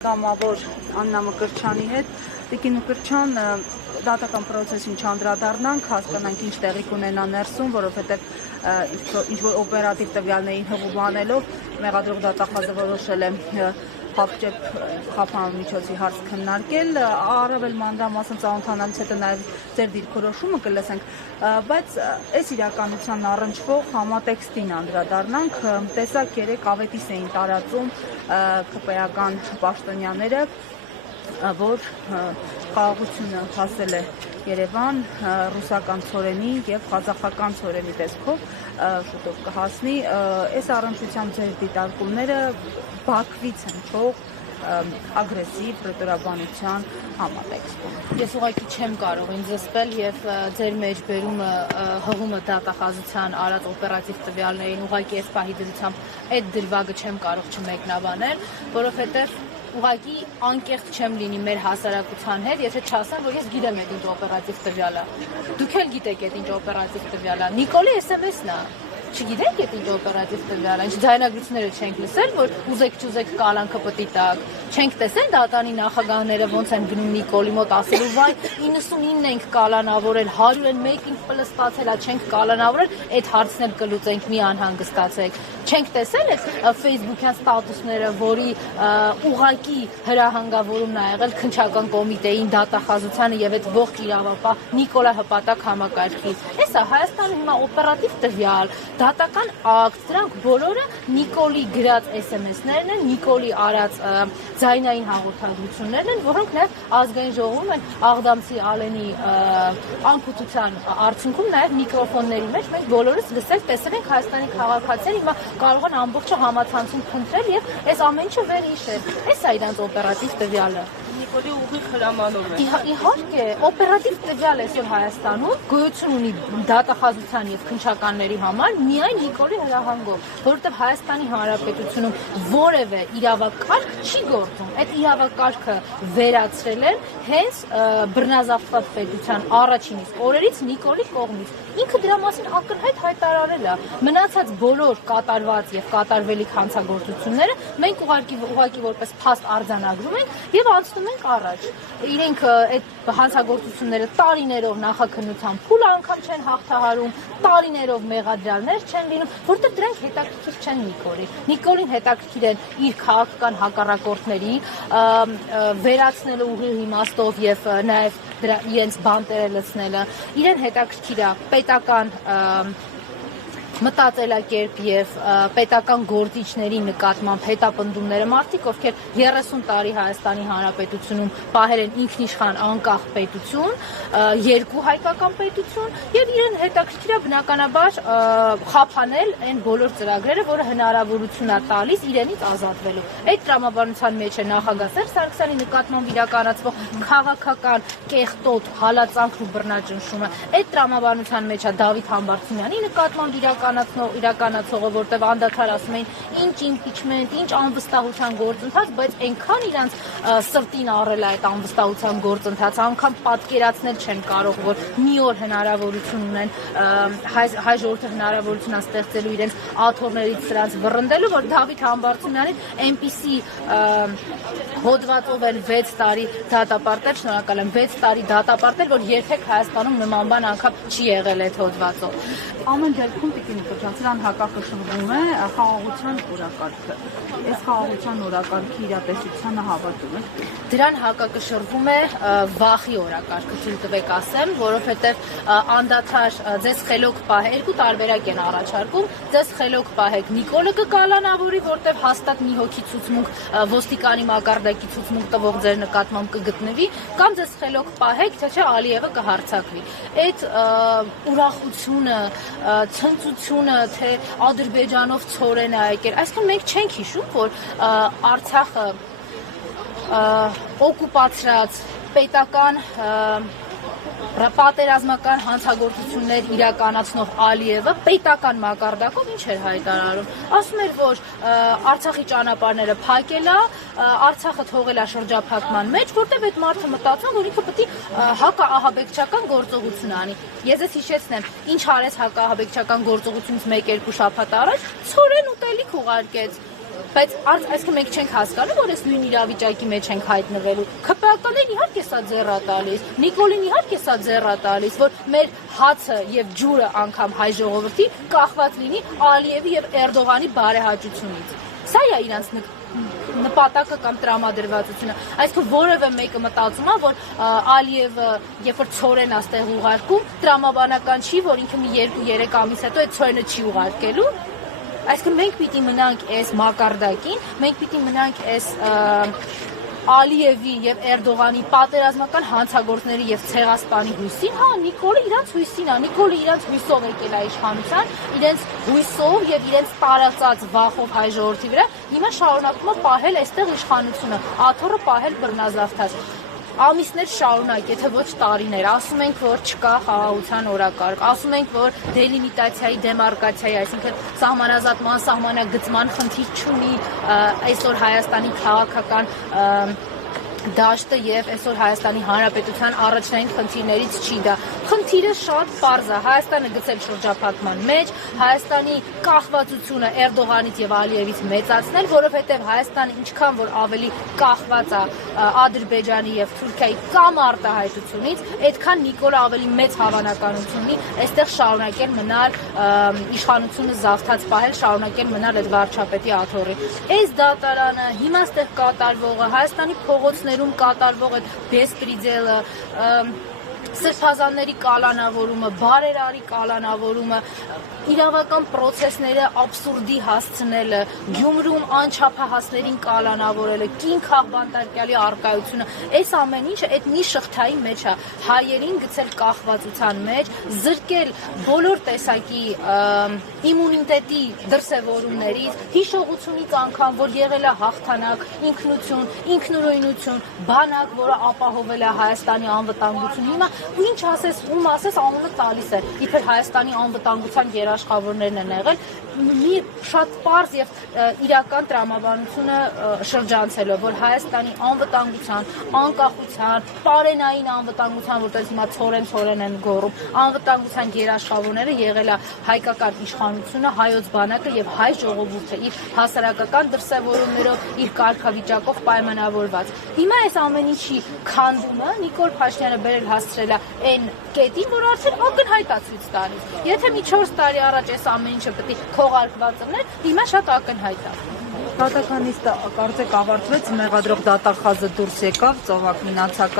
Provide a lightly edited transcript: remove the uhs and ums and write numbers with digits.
Կամավոր Աննա Մկրտչյանի հետ Տիկին Մկրտչյան դատական պրոցեսին չանդրադառնանք, հասկանանք ինչ տեղի կունենա ներսում, որովհետև ինչ-որ օպերատիվ տվյալներին հղում անելով մեղադրող դատախազը որոշել է խափանման միջոցի հարց քննարկել, առավել մանրամասն ծանոթանալուց հետո նաև ձեր դիրքորոշումը կլսենք, բայց այս իրականության առնչվող համատեքստին անդրադառնանք, տեսակ 3 ավետիս էին տարածում ԿՊ-ական պաշտոնյաները, որ խաղաղությունը հասել է Երևան ռուսական ցորենի եւ ղազախական ցորենի տեսքով շուտով կհասնի, այս առնչությամբ ձեր դիտարկումները Բաքվից են թող ագրեսիվ պրետորաբանության համատեքստում։ Ես ուղղակի չեմ կարող ինձ զսպել եւ ձեր մեջբերումը հղումը դատախազության արած օպերատիվ տվյալներին ուղղակի այս պահի դրությամբ այդ դրվագը չեմ կարող չմեկնաբանել, որովհետեւ ուղղակի անկեղծ չեմ լինի մեր հասարակության հետ, եթե չասեմ, որ ես գիտեմ այդ ինչ օպերատիվ տվյալը։ Դուք էլ գիտեք այդ ինչ օպերատիվ տվյալը։ Նիկոլի SMS-ն է։ Չգիտեք այդ ինչ օպերատիվ տվյալը, ինչ ձայնագրությունները չենք լսել, որ ուզեք կալանքը պտի տակ, չենք տեսել դատանի նախագահները ոնց են գնում Նիկոլի մոտ ասելու վայ 99-ն ենք կալանավորել, 101-ին պլստացել, չենք կալանավորել, այդ հարցն էլ կլուծենք, մի անհանգստացեք։ Չենք տեսել այդ Facebook-յան ստատուսները, որի ուղղակի հրահանգավորումն ա եղել քննչական կոմիտեին, դատախազությանը եւ այդ ողջ իրավապահ Նիկոլա հպատակ համակարգի։ Հեսա Հայաստանի հիմա օպերատիվ տվյալ, դատական ակտ, դրանք բոլորը Նիկոլի գրած SMS-ներն են, Նիկոլի արած ձայնային հաղորդագրություններն են, որոնք նաեւ ազգային ժողովում են Աղդամցի Ալենի անփութության արդյունքում նաեւ միկրոֆոնների մեջ մենք բոլորս լսել տեսել ենք Հայաստանի քաղաքացիները հիմա կարող են ամբողջը համացանցում փնտրել եւ այս ամեն ինչը վերհիշել։ Այս է իրանց օպերատիվ տվյալը։ Նիկոլի ուղիղ հրամանով է։ Իհարկե, օպերատիվ տվյալ այսօր Հայաստանում գոյություն ունի դատախազության եւ քննչականների համար միայն Նիկոլի հրահանգով, որովհետեւ Հայաստանի Հանրապետությունում որևէ իրավակարգ չի գործում։ Այդ իրավակարգը վերացրել են հենց բռնազավթված պետության առաջին իսկ օրերից Նիկոլի կողմից։ Ինքը դրա մասին ակնհայտ հայտարարել է։ Մնացած բոլոր կատարված եւ կատարվելիք հանցագործությունները մենք ուղղակի որպես փաստ արձանագրում ենք եւ անցնում ենք առաջ։ Իրենք այդ հանցագործությունները տարիներով նախաքննության փուլ անգամ չեն հաղթահարում, տարիներով մեղադրյալներ չեն լինում, որտեղ դրանք հետաքրքիր չեն Նիկոլին։ Նիկոլին հետաքրքիր են իր քաղաքական հակառակորդների վերացնելը ուղիղ իմաստով եւ նաեւ դրա իրենց բանտերը լցնելը։ Իրեն հետաքրքիր է պետական մտածելակերպ եւ պետական գործիչների նկատմամբ հետապնդումները մարդիկ, ովքեր 30 տարի Հայաստանի Հանրապետությունում պահել են ինքնիշխան անկախ պետություն, երկու հայկական պետություն եւ իրեն հետաքրքիր է բնականաբար խափանել այն բոլոր ծրագրերը, որը հնարավորություն է տալիս իրենից ազատվելու։ Այդ տրամաբանության մեջ է նախագահ Սերժ Սարգսյանի նկատմամբ իրականացվող քաղաքական կեղտոտ հալածանքն ու բռնաճնշումը։ Այդ տրամաբանության մեջ է Դավիթ Համբարձումյանի նկատմամբ իրականացողը, որտեղ անդադար ասում էին ինչ իմպիչմենտ, ինչ անվստահության գործընթաց, բայց այնքան իրանց սրտին առել է այդ անվստահության գործընթացը, անգամ պատկերացնել չեն կարող, որ մի օր հնարավորություն ունեն հայ ժողովուրդը հնարավորություն է ստեղծելու իրենց աթոռներից սրանց վռնդելու, որ Դավիթ Համբարձումյանին այնպիսի հոդվածով են 6 տարի դատապարտել, շնորհակալ եմ 6 տարի դատապարտել, որ երբեք Հայաստանում նման բան անգամ չի եղել այդ հոդվածով։ Ամեն դեպքում Տիկին Մկրտչյան, սրան հակակշռվում է խաղաղության օրակարգը։ Այս խաղաղության օրակարգի իրատեսությանը հավատում եք։ Դրան հակակշռվում է վախի օրակարգը, թույլ տվեք ասեմ, որովհետև անդադար ձեզ խելոք պահեք, երկու տարբերակ են առաջարկում, ձեզ խելոք պահեք Նիկոլը կկալանավորի, որտեղ հաստատ մի հոգի ցուցմունք ոստիկանի մակարդակի ցուցմունք տվող ձեր նկատմամբ կգտնվի, կամ ձեզ խելոք պահեք, թե չէ Ալիևը կհարձակվի։ Այդ ուրախությունը, ցնծությունը, թե Ադրբեջանով ցորեն է եկել, այսինքն մենք չենք հիշում, որ Արցախը օկուպացրած պետական պատերազմական հանցագործություններ իրականացնող Ալիևը պետական մակարդակով ինչ էր հայտարարում։ Ասում էր, որ Արցախի ճանապարհները փակել է, Արցախը թողել է շրջափակման մեջ, որտեղ այդ մարդը մտածում, որ ինքը պետք է հակաահաբեկչական գործողություն անի։ Ես ես հիշեցնեմ, ինչ արեց հակաահաբեկչական գործողությունից 1-2 շաբաթ առաջ, ցորեն ուտելիք ուղարկեց։ Բայց այսինքն մենք չենք հասկանում, որ այս նույն իրավիճակի մեջ ենք հայտնվելու։ ՔՊԱԿ-ն իհարկե սա ձեռ է տալիս, Նիկոլին իհարկե սա ձեռ է տալիս, որ մեր հացը եւ ջուրը անգամ հայ ժողովրդի կախված լինի Ալիևի եւ Էրդողանի բարեհաճությունից։ Սա է իրանց նպատակը կամ տրամադրվածությունը։ Այսինքն որևէ մեկը մտածում է, որ Ալիևը երբ որ ցորեն աստեղ ուղարկում, տրամաբանական չի, որ ինքը մի 2-3 ամիս հետո այդ ցորենը չի ուղարկելու։ Այսինքն մենք պիտի մնանք այս մակարդակին, մենք պիտի մնանք այս Ալիևի եւ Էրդողանի պատերազմական հանցագործների եւ ցեղասպանի հույսին, հա, Նիկոլը իրանց հույսին է, Նիկոլը իրանց հույսով եկել է իշխանության, իրենց հույսով եւ իրենց տարածած վախով հայ ժողովրդի վրա, հիմա շարունակում է պահել այստեղ իշխանությունը, աթոռը պահել բռնազավթած։ Ամիսներ շարունակ, եթե ոչ տարիներ, ասում ենք, որ չկա խաղաղության օրակարգ, ասում ենք, որ դելիմիտացիայի, դեմարկացիայի, այսինքն սահմանազատման, սահմանագծման խնդիր չունի այսօր Հայաստանի քաղաքական դաշտը եւ այսօր Հայաստանի Հանրապետության առաջնային խնդիրներից չի դա։ Խնդիրը շատ պարզ է։ Հայաստանը գցել շրջափակման մեջ, Հայաստանի կախվածությունը Էրդողանից եւ Ալիևից մեծացնել, որովհետեւ Հայաստանը ինչքան որ ավելի կախված է Ադրբեջանի եւ Թուրքիայի կամ արտահայտությունից, այդքան Նիկոլը ավելի մեծ հավանականություն ունի այստեղ շարունակել մնալ իշխանությունը զավթած պահել, շարունակել մնալ այդ վարչապետի աթոռի։ Այս դատարանը հիմա այստեղ կատարվողը Հայաստանի փողոցներում կատարվող այդ բեսպրիձելը, սրբազանների կալանավորումը, բարերարի կալանավորումը, իրավական պրոցեսները աբսուրդի հասցնելը, Գյումրում անչափահասներին կալանավորելը, կին քաղբանտարկյալի առկայությունը, այս ամեն ինչը այդ մի շղթայի մեջ է, հայերին գցել կախվածության մեջ, զրկել բոլոր տեսակի իմունիտետի դրսևորումներից, հիշողությունից անգամ, որ եղել է հաղթանակ, ինքնություն, ինքնուրույնություն, բանակ, որը ապահովել է Հայաստանի անվտանգություն։ Հիմա ինչ ասես, ում ասես, անունը տալիս է, իբր Հայաստանի անվտանգության երաշխավորներն են եղել, մի շատ պարզ եւ իրական տրամաբանությունը շրջանցելով, որ Հայաստանի անվտանգության, անկախության, պարենային անվտանգության, որտեղ հիմա ցորեն են գոռում, անվտանգության երաշխավորները եղել է հայկական իշխանությունը, հայոց բանակը եւ հայ ժողովուրդը իր հասարակական դրսևորումներով, իր կարգավիճակով պայմանավորված։ Հիմա այս ամեն ինչի քանդումը Նիկոլ Փաշինյանը բերել հասցրել է այն կետին, որ արդեն ակնհայտ է ցույց տալիս։ Եթե մի 4 տարի առաջ այս ամեն ինչը պետք է քողարկված լիներ, հիմա շատ ակնհայտ է։ Դատականիստը կարծեք ավարտվեց, մեղադրող դատախազը դուրս եկավ, ծովակ մնացական